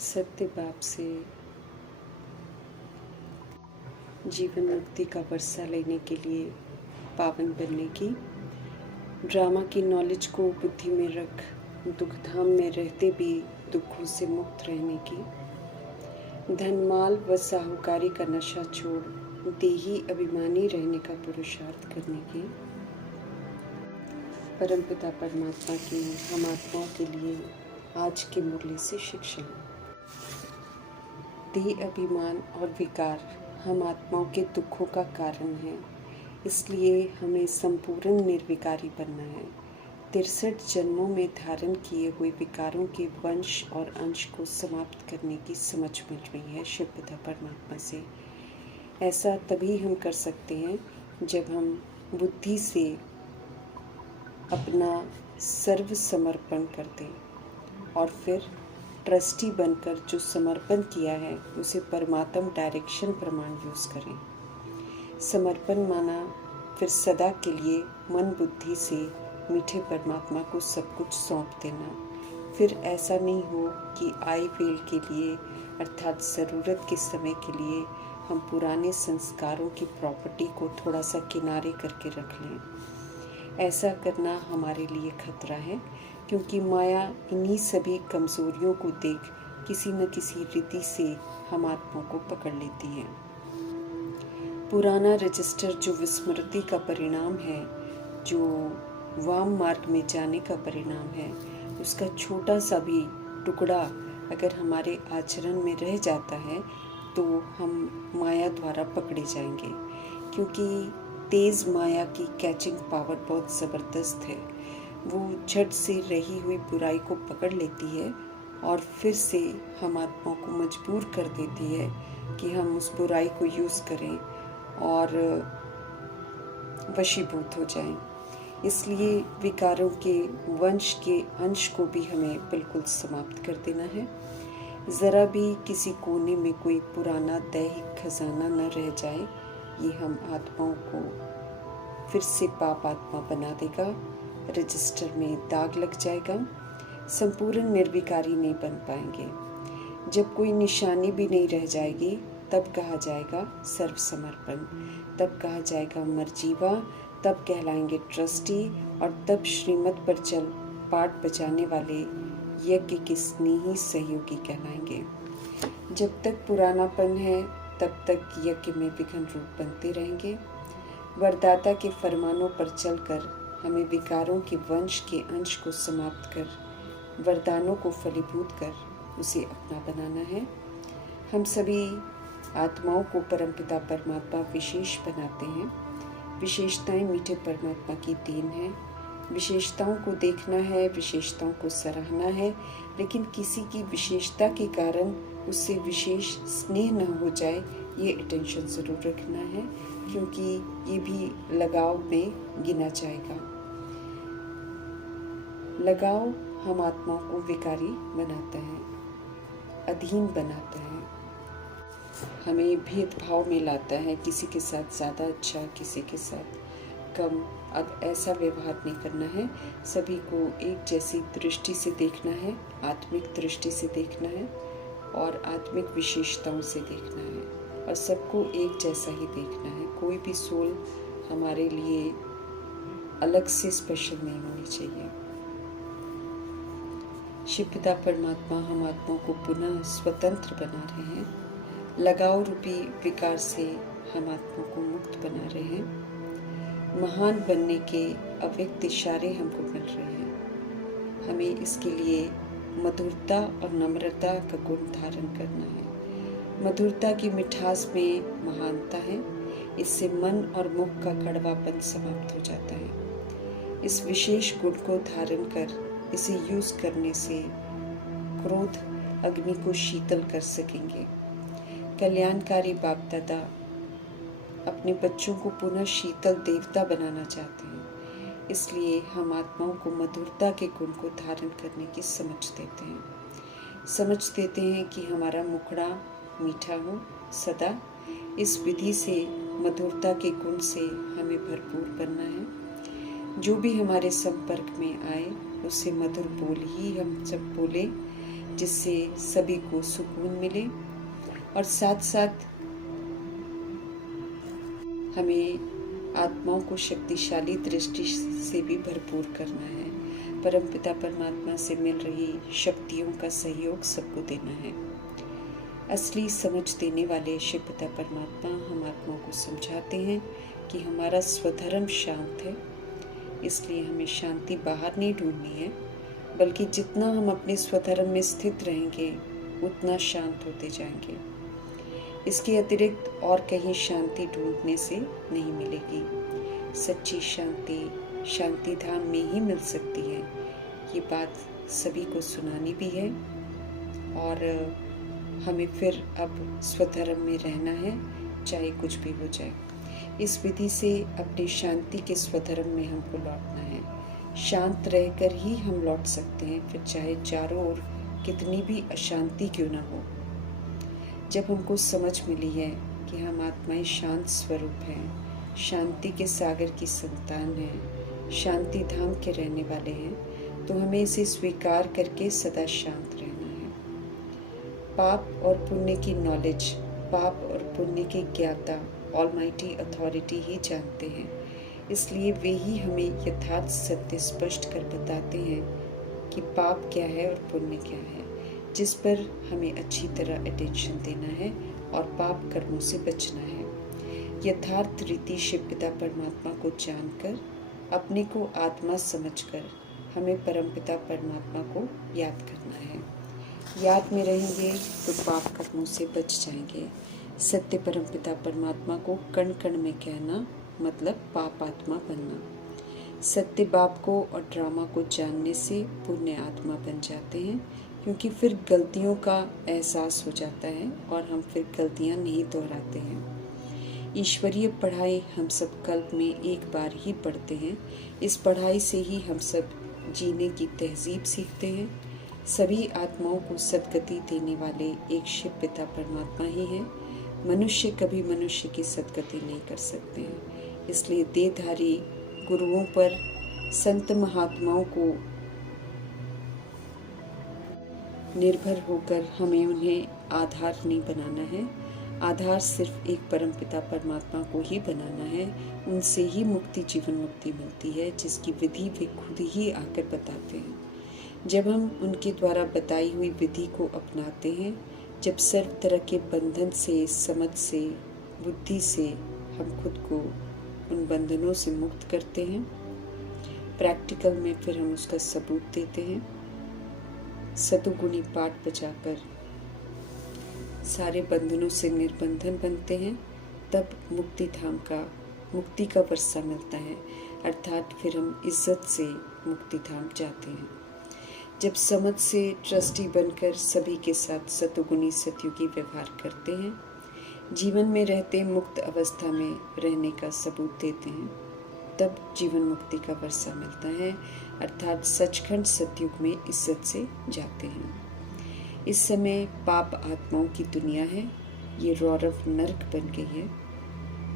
सत्य बाप से जीवन मुक्ति का वर्षा लेने के लिए पावन बनने की, ड्रामा की नॉलेज को बुद्धि में रख दुखधाम में रहते भी दुखों से मुक्त रहने की, धनमाल व साहूकारी का नशा छोड़ देही अभिमानी रहने का पुरुषार्थ करने की, परमपिता परमात्मा की हम आत्माओं के लिए आज के मुरली से शिक्षा। देह अभिमान और विकार हम आत्माओं के दुखों का कारण है, इसलिए हमें संपूर्ण निर्विकारी बनना है। 63 जन्मों में धारण किए हुए विकारों के वंश और अंश को समाप्त करने की समझ मिल रही है शिव पिता परमात्मा से। ऐसा तभी हम कर सकते हैं जब हम बुद्धि से अपना सर्व समर्पण कर दें और फिर ट्रस्टी बनकर जो समर्पण किया है उसे परमात्म डायरेक्शन प्रमाण यूज़ करें। समर्पण माना फिर सदा के लिए मन बुद्धि से मीठे परमात्मा को सब कुछ सौंप देना। फिर ऐसा नहीं हो कि आई वेल के लिए अर्थात ज़रूरत के समय के लिए हम पुराने संस्कारों की प्रॉपर्टी को थोड़ा सा किनारे करके रख लें। ऐसा करना हमारे लिए खतरा है, क्योंकि माया इन्हीं सभी कमज़ोरियों को देख किसी न किसी रीति से हम आत्माओं को पकड़ लेती है। पुराना रजिस्टर जो विस्मृति का परिणाम है, जो वाम मार्ग में जाने का परिणाम है, उसका छोटा सा भी टुकड़ा अगर हमारे आचरण में रह जाता है तो हम माया द्वारा पकड़े जाएंगे, क्योंकि तेज़ माया की कैचिंग पावर बहुत ज़बरदस्त है। वो झट से रही हुई बुराई को पकड़ लेती है और फिर से हम आत्माओं को मजबूर कर देती है कि हम उस बुराई को यूज़ करें और वशीभूत हो जाएं। इसलिए विकारों के वंश के अंश को भी हमें बिल्कुल समाप्त कर देना है। ज़रा भी किसी कोने में कोई पुराना दैहिक खजाना न रह जाए, ये हम आत्माओं को फिर से पाप आत्मा बना देगा, रजिस्टर में दाग लग जाएगा, संपूर्ण निर्विकारी नहीं बन पाएंगे। जब कोई निशानी भी नहीं रह जाएगी तब कहा जाएगा सर्व समर्पण, तब कहा जाएगा मर्जीवा, तब कहलाएंगे ट्रस्टी और तब श्रीमत पर चल पाठ बजाने वाले यज्ञ के स्नेही सहयोगी कहलाएंगे। जब तक पुरानापन है तब तक यज्ञ में विघ्न रूप बनते रहेंगे। वरदाता के फरमानों पर चलकर हमें विकारों के वंश के अंश को समाप्त कर वरदानों को फलीभूत कर उसे अपना बनाना है। हम सभी आत्माओं को परमपिता परमात्मा विशेष बनाते हैं। विशेषताएं मीठे परमात्मा की देन है। विशेषताओं को देखना है, विशेषताओं को सराहना है, लेकिन किसी की विशेषता के कारण उससे विशेष स्नेह न हो जाए, ये अटेंशन ज़रूर रखना है, क्योंकि ये भी लगाव में गिना जाएगा। लगाव हम आत्माओं को विकारी बनाता है, अधीन बनाता है, हमें भेदभाव में लाता है, किसी के साथ ज़्यादा अच्छा, किसी के साथ कम। अब ऐसा व्यवहार नहीं करना है, सभी को एक जैसी दृष्टि से देखना है, आत्मिक दृष्टि से देखना है और आत्मिक विशेषताओं से देखना है और सबको एक जैसा ही देखना है। कोई भी सोल हमारे लिए अलग से स्पेशल नहीं होनी चाहिए। शिव पिता परमात्मा हम आत्माओं को पुनः स्वतंत्र बना रहे हैं। लगाव रूपी विकार से हम आत्माओं को मुक्त बना रहे हैं। महान बनने के अव्यक्त इशारे हमको मिल रहे हैं। हमें इसके लिए मधुरता और नम्रता का गुण धारण करना है। मधुरता की मिठास में महानता है, इससे मन और मुख का कड़वापन समाप्त हो जाता है। इस विशेष गुण को धारण कर इसे यूज करने से क्रोध अग्नि को शीतल कर सकेंगे। कल्याणकारी बाप दादा अपने बच्चों को पुनः शीतल देवता बनाना चाहते हैं, इसलिए हम आत्माओं को मधुरता के गुण को धारण करने की समझ देते हैं। समझ देते हैं कि हमारा मुखड़ा मीठा हो सदा। इस विधि से मधुरता के गुण से हमें भरपूर बनना है। जो भी हमारे संपर्क में आए उससे मधुर बोल ही हम सब बोले, जिससे सभी को सुकून मिले, और साथ साथ हमें आत्माओं को शक्तिशाली दृष्टि से भी भरपूर करना है। परमपिता परमात्मा से मिल रही शक्तियों का सहयोग सबको देना है। असली समझ देने वाले शिव पिता परमात्मा हम आत्माओं को समझाते हैं कि हमारा स्वधर्म शांत है, इसलिए हमें शांति बाहर नहीं ढूंढनी है, बल्कि जितना हम अपने स्वधर्म में स्थित रहेंगे उतना शांत होते जाएंगे। इसके अतिरिक्त और कहीं शांति ढूंढने से नहीं मिलेगी। सच्ची शांति शांति धाम में ही मिल सकती है। ये बात सभी को सुनानी भी है, और हमें फिर अब स्वधर्म में रहना है, चाहे कुछ भी हो जाए। इस विधि से अपनी शांति के स्वधर्म में हमको लौटना है। शांत रहकर ही हम लौट सकते हैं, फिर चाहे चारों ओर कितनी भी अशांति क्यों ना हो। जब हमको समझ मिली है कि हम आत्माएं शांत स्वरूप हैं, शांति के सागर की संतान हैं, शांति धाम के रहने वाले हैं, तो हमें इसे स्वीकार करके सदा शांत रहना है। पाप और पुण्य की नॉलेज, पाप और पुण्य के ज्ञाता ऑलमाइटी अथॉरिटी ही जानते हैं, इसलिए वे ही हमें यथार्थ सत्य स्पष्ट कर बताते हैं कि पाप क्या है और पुण्य क्या है, जिस पर हमें अच्छी तरह अटेंशन देना है और पाप कर्मों से बचना है। यथार्थ रीति शिव पिता परमात्मा को जानकर, अपने को आत्मा समझकर हमें परमपिता परमात्मा को याद करना है। याद में रहेंगे तो पाप कर्मों से बच जाएंगे। सत्य परमपिता परमात्मा को कण कण में कहना मतलब पाप आत्मा बनना। सत्य बाप को और ड्रामा को जानने से पुण्य आत्मा बन जाते हैं, क्योंकि फिर गलतियों का एहसास हो जाता है और हम फिर गलतियां नहीं दोहराते हैं। ईश्वरीय पढ़ाई हम सब कल्प में एक बार ही पढ़ते हैं। इस पढ़ाई से ही हम सब जीने की तहजीब सीखते हैं। सभी आत्माओं को सद्गति देने वाले एक शिव पिता परमात्मा ही हैं। मनुष्य कभी मनुष्य की सद्गति नहीं कर सकते हैं, इसलिए देहधारी गुरुओं पर, संत महात्माओं को निर्भर होकर हमें उन्हें आधार नहीं बनाना है। आधार सिर्फ एक परमपिता परमात्मा को ही बनाना है। उनसे ही मुक्ति, जीवन मुक्ति मिलती है, जिसकी विधि वे खुद ही आकर बताते हैं। जब हम उनके द्वारा बताई हुई विधि को अपनाते हैं, जब सर्व तरह के बंधन से, समझ से, बुद्धि से हम खुद को उन बंधनों से मुक्त करते हैं, प्रैक्टिकल में फिर हम उसका सबूत देते हैं। सतुगुणी पाठ बजाकर सारे बंधनों से निर्बंधन बनते हैं, तब मुक्ति धाम का, मुक्ति का वर्षा मिलता है, अर्थात फिर हम इज्जत से मुक्ति धाम जाते हैं। जब समझ से ट्रस्टी बनकर सभी के साथ सतुगुणी सतयुगी व्यवहार करते हैं, जीवन में रहते मुक्त अवस्था में रहने का सबूत देते हैं, तब जीवन मुक्ति का वर्षा मिलता है, अर्थात सचखंड सतयुग में इज्जत से जाते हैं। इस समय पाप आत्माओं की दुनिया है, ये रौरव नर्क बन गई है।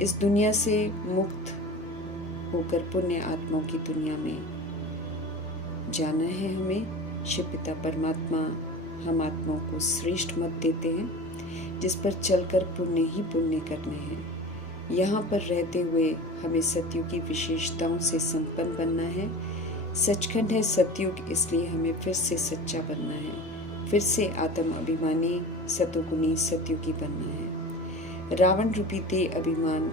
इस दुनिया से मुक्त होकर पुण्य आत्माओं की दुनिया में जाना है हमें। शिव पिता परमात्मा हम आत्माओं को श्रेष्ठ मत देते हैं, जिस पर चलकर पुण्य ही पुण्य करने हैं। यहाँ पर रहते हुए हमें सतयुग की विशेषताओं से संपन्न बनना है। सचखंड है सतयुग, इसलिए हमें फिर से सच्चा बनना है, फिर से आत्म अभिमानी सतुगुणी सतयुगी बनना है। रावण रूपी देह अभिमान,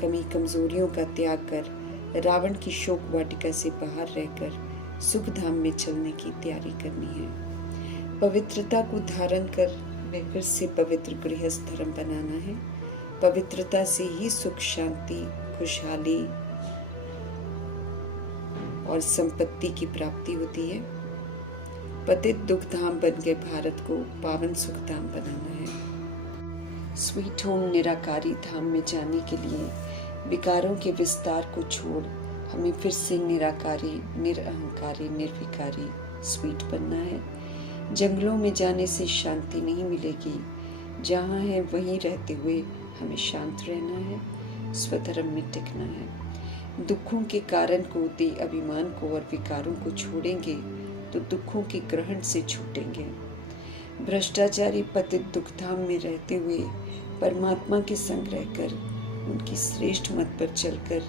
कमी कमजोरियों का त्याग कर रावण की शोक वाटिका से बाहर रहकर सुख धाम में चलने की तैयारी करनी है। पवित्रता को धारण कर फिर से पवित्र गृहस्थ धर्म बनाना है। पवित्रता से ही सुख, शांति, खुशहाली और संपत्ति की प्राप्ति होती है। पतित दुख धाम बन गए भारत को पावन सुख धाम बनाना है। स्वीट होम निराकारी धाम में जाने के लिए विकारों के विस्तार को छोड़ हमें फिर से निराकारी, निरअहंकारी, निर्विकारी स्वीट बनना है। जंगलों में जाने से शांति नहीं मिलेगी, जहाँ है वहीं रहते हुए हमें शांत रहना है, स्वधर्म में टिकना है। दुखों के कारण को, देह अभिमान को और विकारों को छोड़ेंगे तो दुखों के ग्रहण से छूटेंगे। भ्रष्टाचारी पतित दुखधाम में रहते हुए परमात्मा के संग रहकर उनकी श्रेष्ठ मत पर चलकर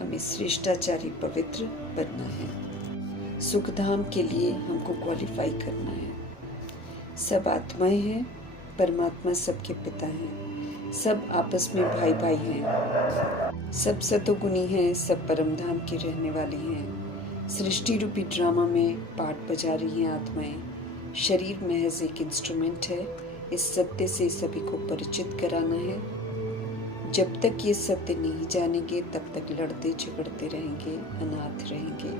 हमें श्रेष्ठाचारी पवित्र बनना है। सुखधाम के लिए हमको क्वालिफाई करना है। सब आत्माएं हैं, परमात्मा सबके पिता हैं, सब आपस में भाई भाई हैं, सब सतोगुणी हैं, सब परमधाम के रहने वाले हैं। सृष्टि रूपी ड्रामा में पार्ट बजा रही हैं आत्माएं। शरीर महज एक इंस्ट्रूमेंट है। इस सत्य से सभी को परिचित कराना है। जब तक ये सत्य नहीं जानेंगे तब तक लड़ते झगड़ते रहेंगे, अनाथ रहेंगे,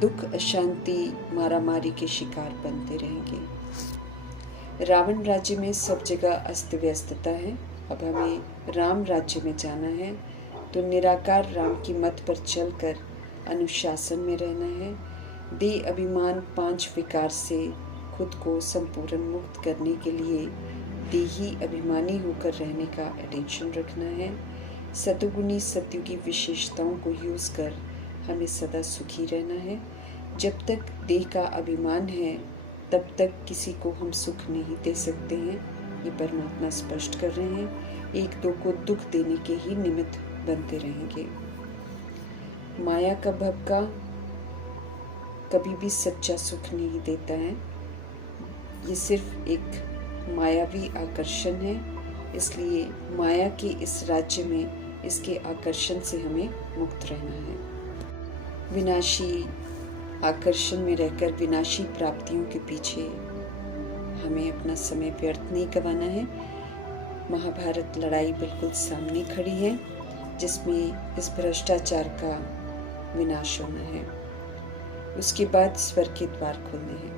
दुख अशांति मारामारी के शिकार बनते रहेंगे। रावण राज्य में सब जगह अस्त व्यस्तता है। अब हमें राम राज्य में जाना है तो निराकार राम की मत पर चलकर अनुशासन में रहना है। देह अभिमान 5 विकार से खुद को संपूर्ण मुक्त करने के लिए देही अभिमानी होकर रहने का अटेंशन रखना है। सतुगुणी सत्युगी विशेषताओं को यूज कर हमें सदा सुखी रहना है। जब तक देह का अभिमान है तब तक किसी को हम सुख नहीं दे सकते हैं। ये परमात्मा स्पष्ट कर रहे हैं। एक दो को दुख देने के ही निमित्त बनते रहेंगे। माया का भक्का कभी भी सच्चा सुख नहीं देता है। ये सिर्फ एक मायावी आकर्षण है। इसलिए माया के इस राज्य में इसके आकर्षण से हमें मुक्त रहना है। विनाशी आकर्षण में रहकर विनाशी प्राप्तियों के पीछे हमें अपना समय व्यर्थ नहीं गंवाना है। महाभारत लड़ाई बिल्कुल सामने खड़ी है, जिसमें इस भ्रष्टाचार का विनाश होना है। उसके बाद स्वर्ग के द्वार खुलने हैं।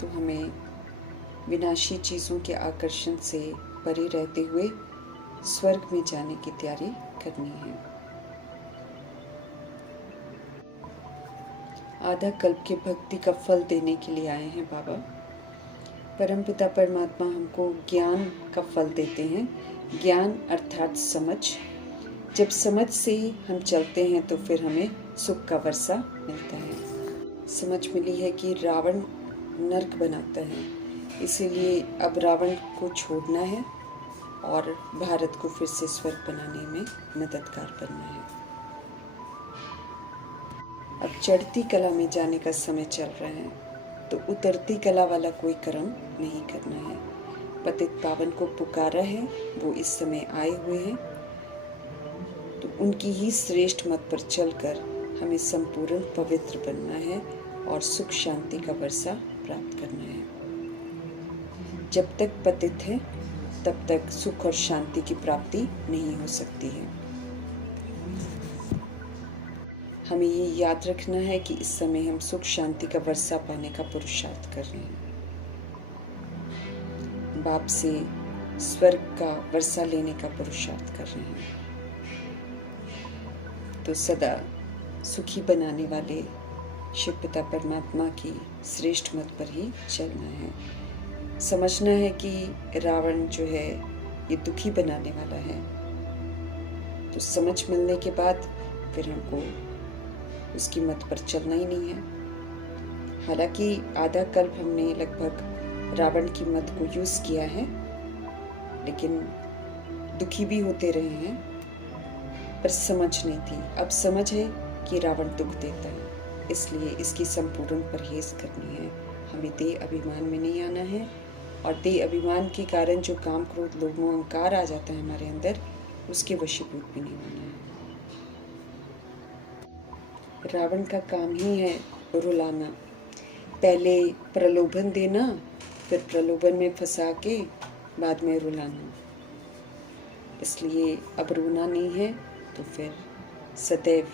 तो हमें विनाशी चीज़ों के आकर्षण से परे रहते हुए स्वर्ग में जाने की तैयारी करनी है। आधा कल्प के भक्ति का फल देने के लिए आए हैं बाबा। परमपिता परमात्मा हमको ज्ञान का फल देते हैं। ज्ञान अर्थात समझ। जब समझ से हम चलते हैं तो फिर हमें सुख का वर्षा मिलता है। समझ मिली है कि रावण नरक बनाता है, इसीलिए अब रावण को छोड़ना है और भारत को फिर से स्वर्ग बनाने में मददगार बनना है। अब चढ़ती कला में जाने का समय चल रहा है, तो उतरती कला वाला कोई कर्म नहीं करना है। पतित पावन को पुकारा है, वो इस समय आए हुए हैं, तो उनकी ही श्रेष्ठ मत पर चलकर हमें संपूर्ण पवित्र बनना है और सुख शांति का वर्षा प्राप्त करना है। जब तक पतित है तब तक सुख और शांति की प्राप्ति नहीं हो सकती है। हमें ये याद रखना है कि इस समय हम सुख शांति का वर्षा पाने का पुरुषार्थ कर रहे हैं। बाप से स्वर्ग का वर्षा लेने का पुरुषार्थ कर रहे हैं। तो सदा सुखी बनाने वाले शिव पिता परमात्मा की श्रेष्ठ मत पर ही चलना है। समझना है कि रावण जो है ये दुखी बनाने वाला है। तो समझ मिलने के बाद फिर हमको उसकी मत पर चलना ही नहीं है। हालांकि आधा कल्प हमने लगभग रावण की मत को यूज किया है, लेकिन दुखी भी होते रहे हैं, पर समझ नहीं थी। अब समझ है कि रावण दुख देता है, इसलिए इसकी संपूर्ण परहेज करनी है। हमें देह अभिमान में नहीं आना है, और देह अभिमान के कारण जो काम क्रोध लोभ मोह अहंकार आ जाता है हमारे अंदर, उसके वशीभूत भी नहीं होना है। रावण का काम ही है रुलाना। पहले प्रलोभन देना, फिर प्रलोभन में फंसा के बाद में रुलाना। इसलिए अब रोना नहीं है, तो फिर सदैव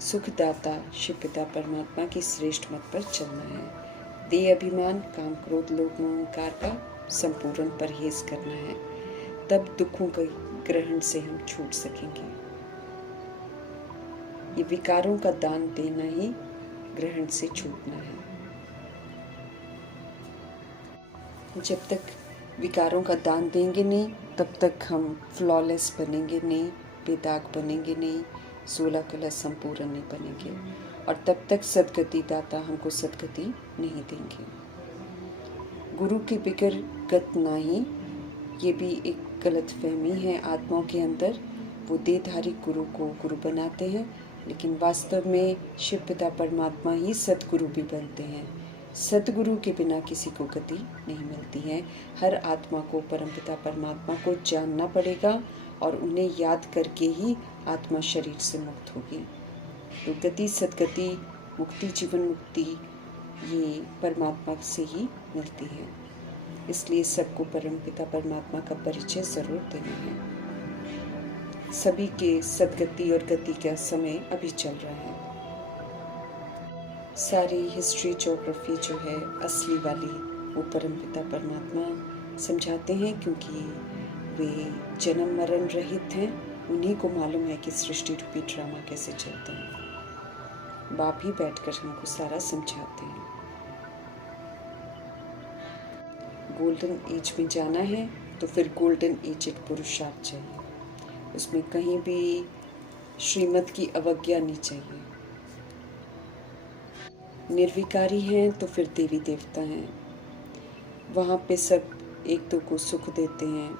सुखदाता शिव पिता परमात्मा की श्रेष्ठ मत पर चलना है। देह अभिमान काम क्रोध लोभ मोह अहंकार का संपूर्ण परहेज करना है। तब दुखों के ग्रहण से हम छूट सकेंगे। ये विकारों का दान देना ही ग्रहण से छूटना है। जब तक विकारों का दान देंगे नहीं, तब तक हम फ्लॉलेस बनेंगे नहीं, बेदाग बनेंगे नहीं, 16 कला संपूर्ण नहीं बनेंगे। और तब तक सद्गति दाता हमको सद्गति नहीं देंगे। गुरु के बिगर गत नाही, ये भी एक गलत फहमी है आत्माओं के अंदर। वो देहधारी गुरु को गुरु बनाते हैं, लेकिन वास्तव में शिव पिता परमात्मा ही सतगुरु भी बनते हैं। सतगुरु के बिना किसी को गति नहीं मिलती है। हर आत्मा को परमपिता परमात्मा को जानना पड़ेगा और उन्हें याद करके ही आत्मा शरीर से मुक्त होगी। तो गति, सदगति, मुक्ति, जीवन मुक्ति ये परमात्मा से ही मिलती है। इसलिए सबको परमपिता परमात्मा का परिचय जरूर देना है। सभी के सदगति और गति का समय अभी चल रहा है। सारी हिस्ट्री, ज्योग्राफी जो है असली वाली, वो परमपिता परमात्मा समझाते हैं, क्योंकि वे जन्म मरण रहित हैं। उन्हीं को मालूम है कि सृष्टि रूपी ड्रामा कैसे चलता है। बाप ही बैठकर हमको सारा समझाते हैं। गोल्डन एज में जाना है तो फिर गोल्डन एज पुरुषार्थ चाहिए। उसमें कहीं भी श्रीमत की अवज्ञा नहीं चाहिए। निर्विकारी हैं तो फिर देवी देवता हैं। वहाँ पे सब एक दो को सुख देते हैं,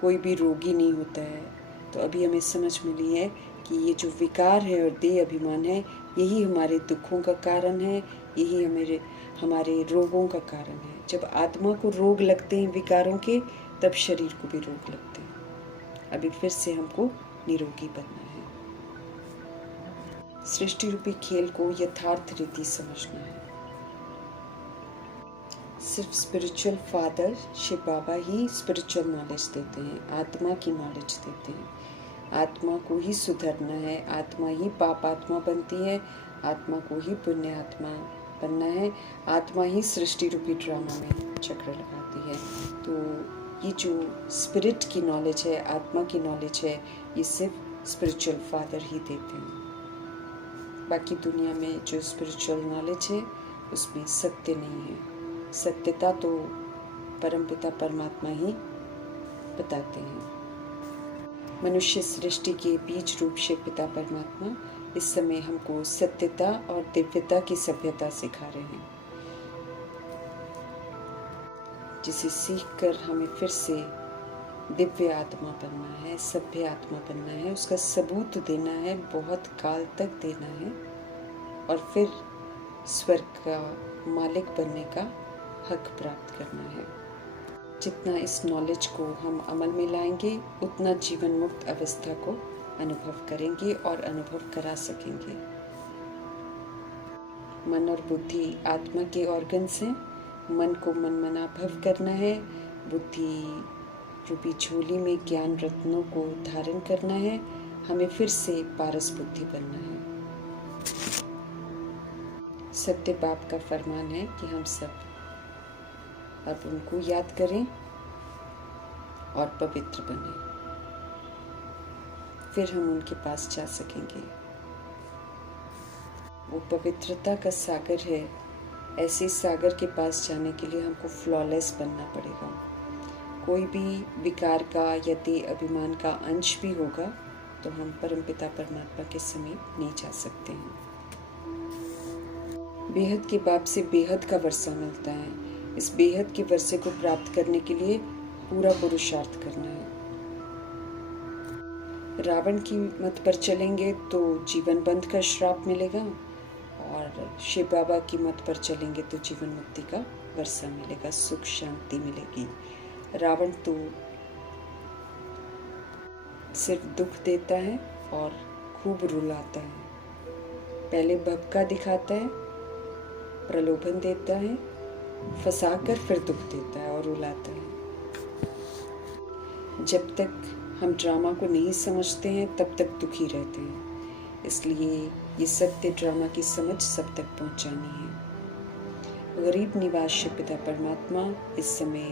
कोई भी रोगी नहीं होता है। तो अभी हमें समझ मिली है कि ये जो विकार है और देह अभिमान है, यही हमारे दुखों का कारण है, यही हमारे रोगों का कारण है। जब आत्मा को रोग लगते हैं विकारों के, तब शरीर को भी रोग लगते हैं। अभी फिर से हमको निरोगी बनना है। सृष्टि रूपी खेल को यथार्थ रीति समझना है। सिर्फ स्पिरिचुअल फादर शिव बाबा ही स्पिरिचुअल नॉलेज देते हैं, आत्मा की नॉलेज देते हैं। आत्मा को ही सुधरना है, आत्मा ही पाप आत्मा बनती है, आत्मा को ही पुण्य आत्मा बनना है, आत्मा ही सृष्टि रूपी ड्रामा में चक्र लगाती है। तो ये जो स्पिरिट की नॉलेज है, आत्मा की नॉलेज है, ये सिर्फ स्पिरिचुअल फादर ही देते हैं। बाकी दुनिया में जो स्पिरिचुअल नॉलेज है उसमें सत्य नहीं है। सत्यता तो परमपिता परमात्मा ही बताते हैं। मनुष्य सृष्टि के बीज रूप शिव पिता परमात्मा इस समय हमको सत्यता और दिव्यता की सभ्यता सिखा रहे हैं, जिसे सीखकर हमें फिर से दिव्य आत्मा बनना है, सभ्य आत्मा बनना है, उसका सबूत देना है, बहुत काल तक देना है, और फिर स्वर्ग का मालिक बनने का हक प्राप्त करना है। जितना इस नॉलेज को हम अमल में लाएंगे, उतना जीवन मुक्त अवस्था को अनुभव करेंगे और अनुभव करा सकेंगे। मन और बुद्धि आत्मा के ऑर्गन्स हैं। मन को मनमना भव करना है, बुद्धि रूपी झोली में ज्ञान रत्नों को धारण करना है। हमें फिर से पारस बुद्धि बनना है। सत्य बाप का फरमान है कि हम सब अब उनको याद करें और पवित्र बने, फिर हम उनके पास जा सकेंगे। वो पवित्रता का सागर है। ऐसे सागर के पास जाने के लिए हमको फ्लॉलेस बनना पड़ेगा। कोई भी विकार का या देह अभिमान का अंश भी होगा तो हम परमपिता परमात्मा के समीप नहीं जा सकते हैं। बेहद के बाप से बेहद का वर्षा मिलता है। इस बेहद के वर्षे को प्राप्त करने के लिए पूरा पुरुषार्थ करना है। रावण की मत पर चलेंगे तो जीवन बंध का श्राप मिलेगा, और शिव बाबा की मत पर चलेंगे तो जीवन मुक्ति का वर्षा मिलेगा, सुख शांति मिलेगी। रावण तो सिर्फ दुख देता है और खूब रुलाता है। पहले भभका दिखाता है, प्रलोभन देता है, फंसाकर फिर दुख देता है और रुलाता है। जब तक हम ड्रामा को नहीं समझते हैं तब तक दुखी रहते हैं। इसलिए ये सत्य ड्रामा की समझ सब तक पहुंचानी है। गरीब निवास शिव पिता परमात्मा इस समय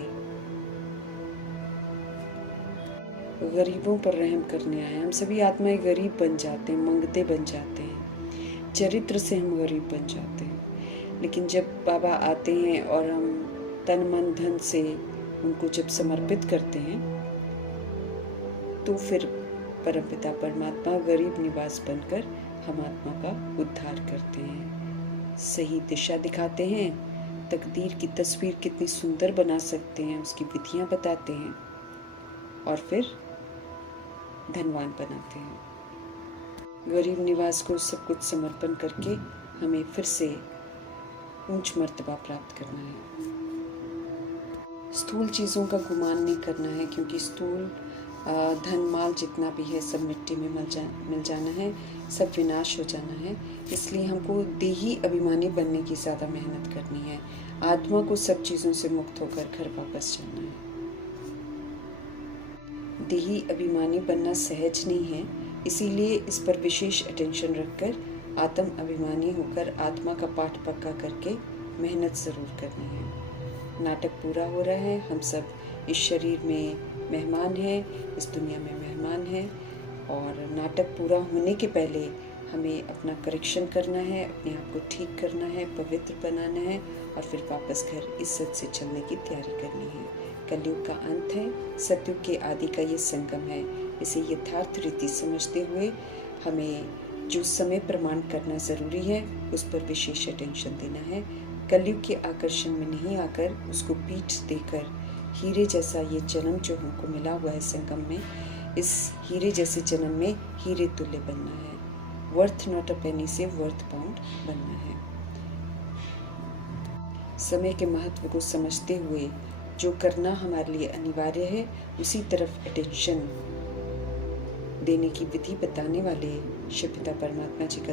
गरीबों पर रहम करने आए। हम सभी आत्माएं गरीब बन जाते हैं, मंगते बन जाते हैं, चरित्र से हम गरीब बन जाते हैं। लेकिन जब बाबा आते हैं और हम तन मन धन से उनको जब समर्पित करते हैं, तो फिर परमपिता परमात्मा गरीब निवास बनकर हम आत्मा का उद्धार करते हैं, सही दिशा दिखाते हैं, तकदीर की तस्वीर कितनी सुंदर बना सकते हैं उसकी विधियां बताते हैं और फिर धनवान बनाते हैं। गरीब निवास को सब कुछ समर्पण करके हमें फिर से ऊंच मर्तबा प्राप्त करना है। स्थूल चीज़ों का गुमान नहीं करना है, क्योंकि स्थूल धन माल जितना भी है सब मिट्टी में मिल जाना है, सब विनाश हो जाना है। इसलिए हमको देही अभिमानी बनने की ज़्यादा मेहनत करनी है। आत्मा को सब चीज़ों से मुक्त होकर घर वापस जाना है। देही अभिमानी बनना सहज नहीं है, इसीलिए इस पर विशेष अटेंशन रखकर आत्म अभिमानी होकर आत्मा का पाठ पक्का करके मेहनत ज़रूर करनी है। नाटक पूरा हो रहा है, हम सब इस शरीर में मेहमान हैं, इस दुनिया में मेहमान हैं, और नाटक पूरा होने के पहले हमें अपना करेक्शन करना है, अपने आप को ठीक करना है, पवित्र बनाना है और फिर वापस घर इज्जत से चलने की तैयारी करनी है। कलयुग का अंत है, सतयुग के आदि का ये संगम है। इसे यथार्थ रीति समझते हुए हमें जो समय प्रमाण करना ज़रूरी है उस पर विशेष अटेंशन देना है। कलयुग के आकर्षण में नहीं आकर उसको पीठ देकर हीरे जैसा ये जन्म जो हमको मिला हुआ है संगम में, इस हीरे जैसे जन्म में हीरे तुल्य बनना है। वर्थ नॉट अ पेनी से वर्थ पाउंड बनना है। समय के महत्व को समझते हुए जो करना हमारे लिए अनिवार्य है उसी तरफ अटेंशन देने की विधि बताने वाले शिव पिता परमात्मा जी का